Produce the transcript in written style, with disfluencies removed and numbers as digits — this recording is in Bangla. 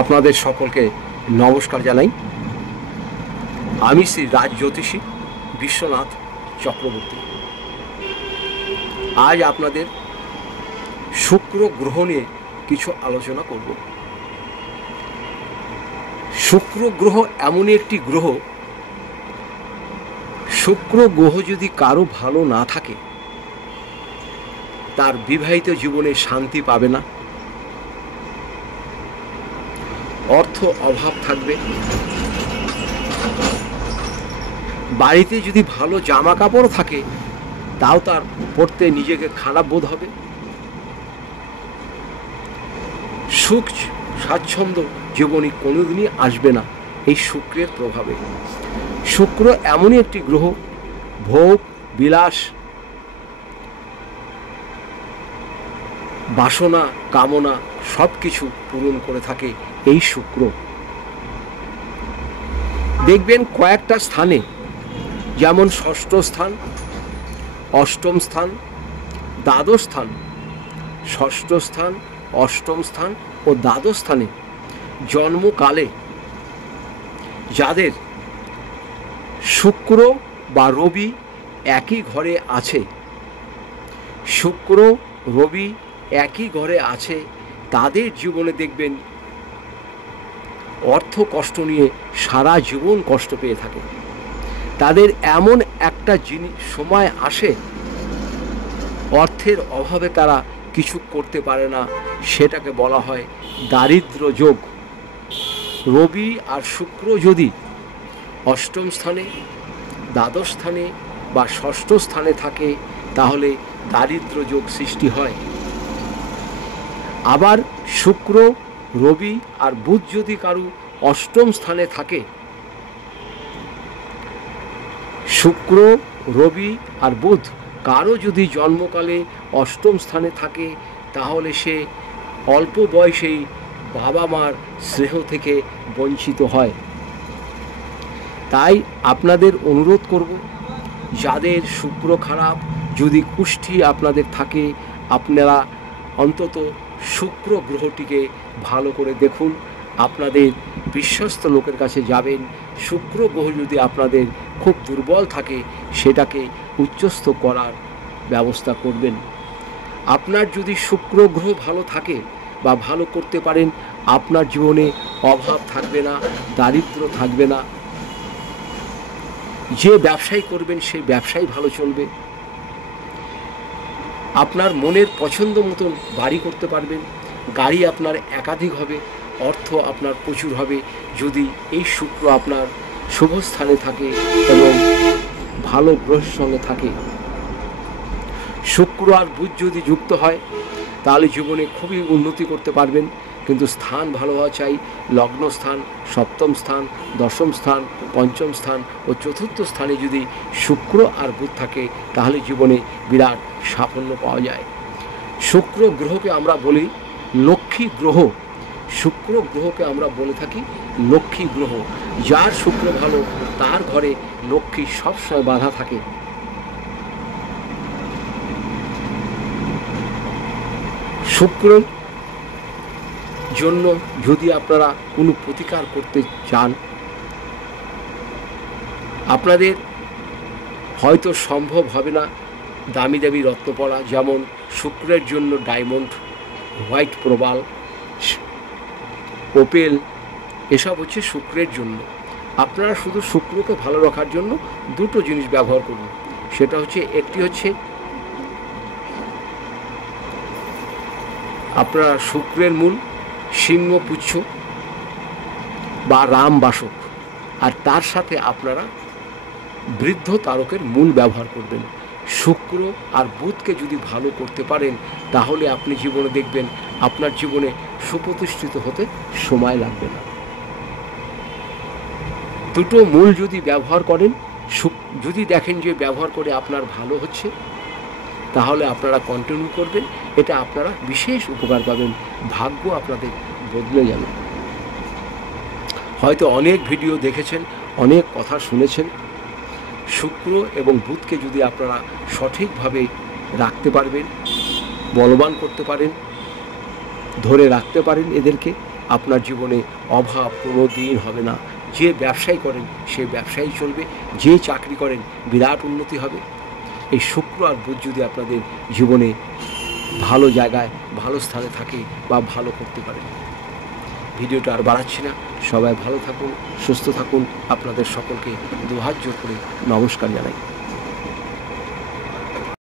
আপনাদের সকলকে নমস্কার জানাই। আমি শ্রী রাজ জ্যোতিষী বিশ্বনাথ চক্রবর্তী। আজ আপনাদের শুক্র গ্রহ নিয়ে কিছু আলোচনা করব। শুক্র গ্রহ এমনই একটি গ্রহ, শুক্র গ্রহ যদি কারো ভালো না থাকে তার বিবাহিত জীবনে শান্তি পাবে না, অর্থ অভাব থাকবে, বাড়িতে যদি ভালো জামা কাপড় থাকে তাও তার পরতে নিজেকে খারাপ বোধ হবে, সুখ স্বাচ্ছন্দ্য জীবনে কোনোদিনই আসবে না এই শুক্রের প্রভাবে। শুক্র এমনই একটি গ্রহ, ভোগ বিলাস বাসনা কামনা সব কিছু পূরণ করে থাকে এই শুক্র। দেখবেন কয়েকটা স্থানে, যেমন ষষ্ঠ স্থান, অষ্টম স্থান, দ্বাদশ স্থান, ষষ্ঠ স্থান, অষ্টম স্থান ও দ্বাদশ স্থানে জন্মকালে যাদের শুক্র বা রবি একই ঘরে আছে, শুক্র রবি একই ঘরে আছে, তাদের জীবনে দেখবেন অর্থ কষ্ট নিয়ে সারা জীবন কষ্ট পেয়ে থাকে। তাদের এমন একটা সময় আসে, অর্থের অভাবে তারা কিছু করতে পারে না, সেটাকে বলা হয় দারিদ্র্য যোগ। রবি আর শুক্র যদি অষ্টম স্থানে, দ্বাদশ স্থানে বা ষষ্ঠ স্থানে থাকে তাহলে দারিদ্র্য যোগ সৃষ্টি হয়। আবার শুক্র রবি আর বুধ যদি কারো অষ্টম স্থানে থাকে, শুক্র রবি আর বুধ কারো যদি জন্মকালে অষ্টম স্থানে থাকে তাহলে সে অল্প বয়সেই বাবা মার স্নেহ থেকে বঞ্চিত হয়। তাই আপনাদের অনুরোধ করব, যাদের শুক্র খারাপ, যদি কুষ্ঠি আপনাদের থাকে, আপনারা অন্তত শুক্র গ্রহটিকে ভালো করে দেখুন। আপনাদের বিশ্বস্ত লোকের কাছে যাবেন। শুক্র গ্রহ যদি আপনাদের খুব দুর্বল থাকে সেটাকে উচ্চস্থ করার ব্যবস্থা করবেন। আপনার যদি শুক্র গ্রহ ভালো থাকে বা ভালো করতে পারেন, আপনার জীবনে অভাব থাকবে না, দারিদ্র্য থাকবে না। যে ব্যবসায় করবেন সেই ব্যবসায় ভালো চলবে। আপনার মনের পছন্দ মতন বাড়ি করতে পারবেন, গাড়ি আপনার একাধিক হবে, অর্থ আপনার প্রচুর হবে যদি এই শুক্র আপনার শুভ স্থানে থাকে এবং ভালো গ্রহের সঙ্গে থাকে। শুক্র আর বুধ যদি যুক্ত হয় তাহলে জীবনে খুবই উন্নতি করতে পারবেন, কিন্তু স্থান ভালো হওয়া চাই। লগ্ন স্থান, সপ্তম স্থান, দশম স্থান, পঞ্চম স্থান ও চতুর্থ স্থানে যদি শুক্র আর বুধ থাকে তাহলে জীবনে বিরাট সাফল্য পাওয়া যায়। শুক্র গ্রহকে আমরা বলি লক্ষ্মী গ্রহ। শুক্র গ্রহকে আমরা বলে থাকি লক্ষ্মী গ্রহ। যার শুক্র ভালো তার ঘরে লক্ষ্মী সবসময় বাধা থাকে। শুক্রর জন্য যদি আপনারা কোনো প্রতিকার করতে চান, আপনাদের হয়তো সম্ভব হবে না দামি দামি রত্ন পরা, যেমন শুক্রের জন্য ডায়মন্ড, হোয়াইট প্রবাল, ওপেল, এসব হচ্ছে শুক্রের জন্য। আপনারা শুধু শুক্রকে ভালো রাখার জন্য দুটো জিনিস ব্যবহার করুন। সেটা হচ্ছে, একটি হচ্ছে আপনারা শুক্রের মূল, সিংহপুচ্ছ বা রামবাসক, আর তার সাথে আপনারা বৃদ্ধ তারকের মূল ব্যবহার করবেন। শুক্র আর বুধকে যদি ভালো করতে পারেন তাহলে আপনি জীবনে দেখবেন আপনার জীবনে সুপ্রতিষ্ঠিত হতে সময় লাগবে না। দুটো মূল যদি ব্যবহার করেন, যদি দেখেন যে ব্যবহার করে আপনার ভালো হচ্ছে, তাহলে আপনারা কন্টিনিউ করবেন। এটা আপনারা বিশেষ উপকার পাবেন, ভাগ্য আপনাদের বদলে যাবে। হয়তো অনেক ভিডিও দেখেছেন, অনেক কথা শুনেছেন। শুক্র এবং বুধকে যদি আপনারা সঠিকভাবে রাখতে পারবেন, বলবান করতে পারেন, ধরে রাখতে পারেন এদেরকে, আপনার জীবনে অভাব কোনো দিন হবে না। যে ব্যবসায়ী করেন সে ব্যবসায়ী চলবে, যে চাকরি করেন বিরাট উন্নতি হবে। এই শুক্র আর বুধ যদি আপনাদের জীবনে ভালো জায়গায় ভালো স্থানে থাকে বা ভালো করতে পারেন। ভিডিওটা আর বাড়াচ্ছি না, সবাই ভালো থাকুন, সুস্থ থাকুন। আপনাদের সকলকে দুহাত জোর করে নমস্কার জানাই।